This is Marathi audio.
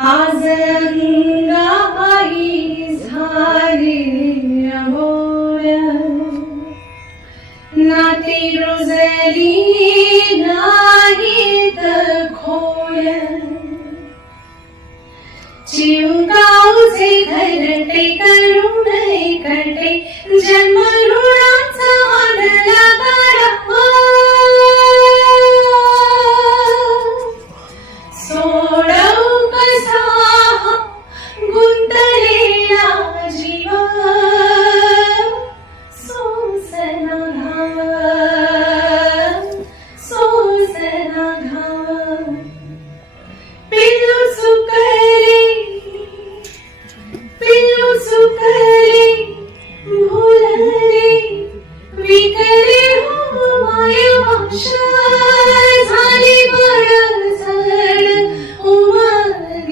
आज अंगाई झाली अबोल, नाती रुजली नाहीत खोल, चिवगावचे घरटे करून एकटे जन्म ऋणाचा आणला